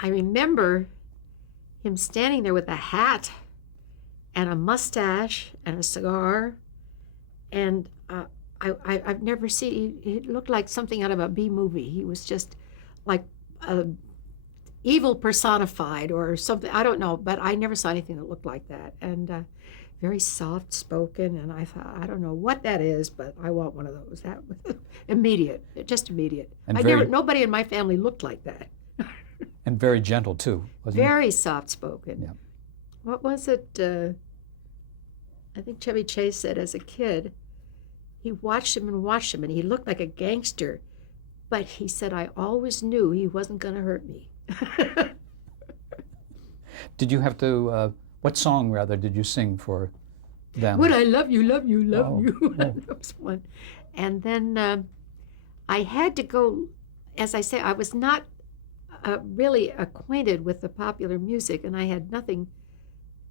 I remember him standing there with a hat and a mustache and a cigar, and I've never seen. He looked like something out of a B movie. He was just like evil personified or something. I don't know, but I never saw anything that looked like that. And very soft spoken. And I thought, I don't know what that is, but I want one of those. That was immediate, just immediate. And Nobody in my family looked like that. And very gentle too, wasn't he? Very soft spoken. Yeah. What was it? I think Chevy Chase said as a kid, he watched him, and he looked like a gangster. But he said, I always knew he wasn't going to hurt me. Did you have to, what song rather did you sing for them? Would I love you, love you, love Oh, you? oh. That was one. And then I had to go, as I say, I was not really acquainted with the popular music, and I had nothing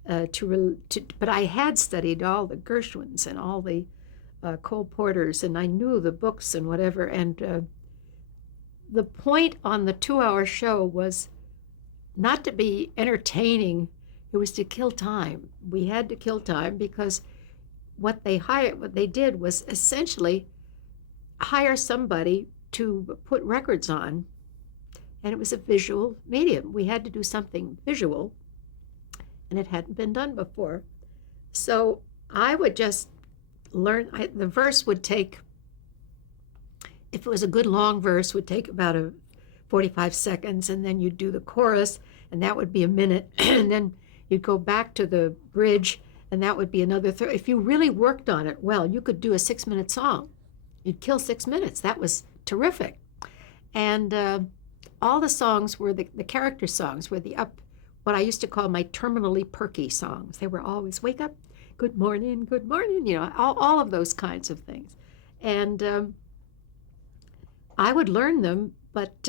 but I had studied all the Gershwins and all the Cole Porters, and I knew the books and whatever. And the point on the 2-hour show was not to be entertaining, it was to kill time. We had to kill time because what they did was essentially hire somebody to put records on, and it was a visual medium. We had to do something visual, and it hadn't been done before. So I would just learn. The verse would take, if it was a good long verse, would take about 45 seconds, and then you'd do the chorus, and that would be a minute, and then you'd go back to the bridge, and that would be another If you really worked on it well, you could do a 6-minute song. You'd kill 6 minutes. That was terrific. And all the songs were the character songs were what I used to call my terminally perky songs. They were always wake up, good morning, all of those kinds of things. And I would learn them, but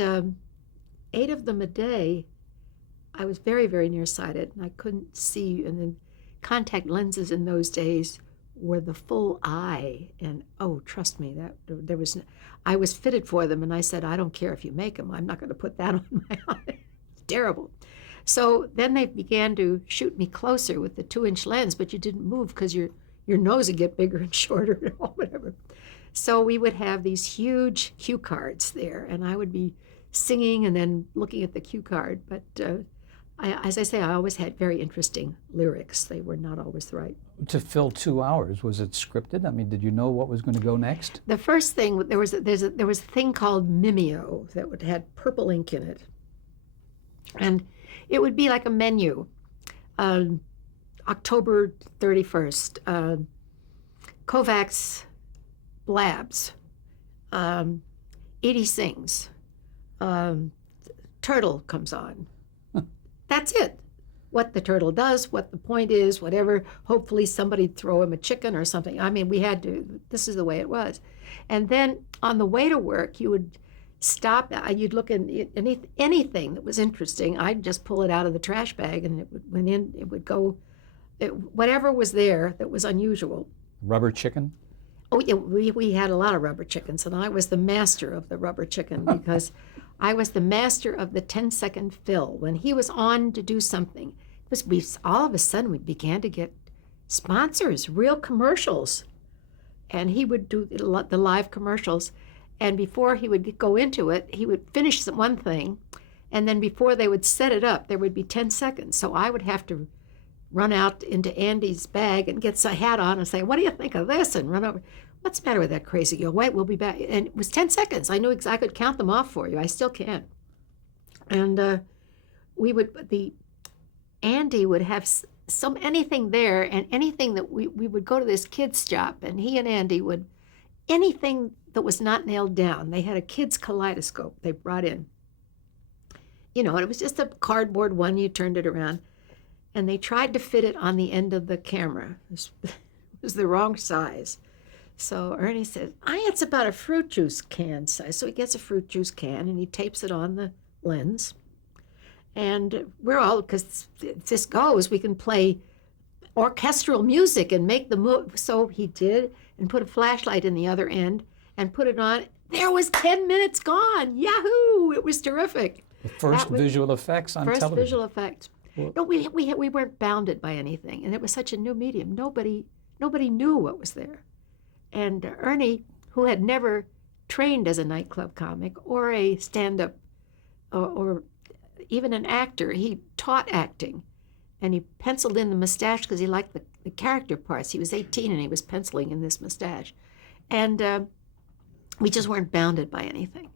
8 of them a day. I was very, very nearsighted, and I couldn't see. And then contact lenses in those days were the full eye. And oh, trust me, I was fitted for them, and I said, I don't care if you make them. I'm not going to put that on my eye. It's terrible. So then they began to shoot me closer with the 2-inch lens, but you didn't move because your nose would get bigger and shorter or whatever. So we would have these huge cue cards there, and I would be singing and then looking at the cue card. But as I say, I always had very interesting lyrics. They were not always right. To fill 2 hours, was it scripted? I mean, did you know what was going to go next? The first thing, there was a thing called Mimeo that had purple ink in it. And it would be like a menu. October 31st, Kovacs blabs, Edie sings, Turtle comes on. That's it. What the turtle does, what the point is, whatever. Hopefully somebody'd throw him a chicken or something. I mean, this is the way it was. And then on the way to work, you would stop, you'd look at anything that was interesting. I'd just pull it out of the trash bag, and it would go, whatever was there that was unusual. Rubber chicken? Oh, yeah, we had a lot of rubber chickens, and I was the master of the rubber chicken because I was the master of the 10-second fill. When he was on to do something, all of a sudden we began to get sponsors, real commercials, and he would do the live commercials. And before he would go into it, he would finish one thing, and then before they would set it up, there would be 10 seconds. So I would have to run out into Andy's bag and get a hat on and say, what do you think of this? And run over. What's the matter with that crazy girl? Wait, we'll be back. And it was 10 seconds. I knew I could count them off for you. I still can. And Andy would have anything there, and anything that we would go to this kid's shop, and he and Andy would, anything that was not nailed down. They had a kid's kaleidoscope they brought in. And it was just a cardboard one. You turned it around. And they tried to fit it on the end of the camera. It was the wrong size. So Ernie said, it's about a fruit juice can size. So he gets a fruit juice can, and he tapes it on the lens. And we're all, because if this goes, we can play orchestral music and make the move. So he did, and put a flashlight in the other end and put it on. There was 10 minutes gone. Yahoo! It was terrific. The first That was visual effects on first television. visual effects. Well- No, we weren't bounded by anything, and it was such a new medium. Nobody knew what was there. And Ernie, who had never trained as a nightclub comic or a stand-up or even an actor, he taught acting, and he penciled in the mustache because he liked the character parts. He was 18 and he was penciling in this mustache, and we just weren't bounded by anything,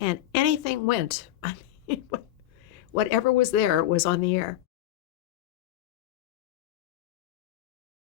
and anything went. I mean, whatever was there was on the air.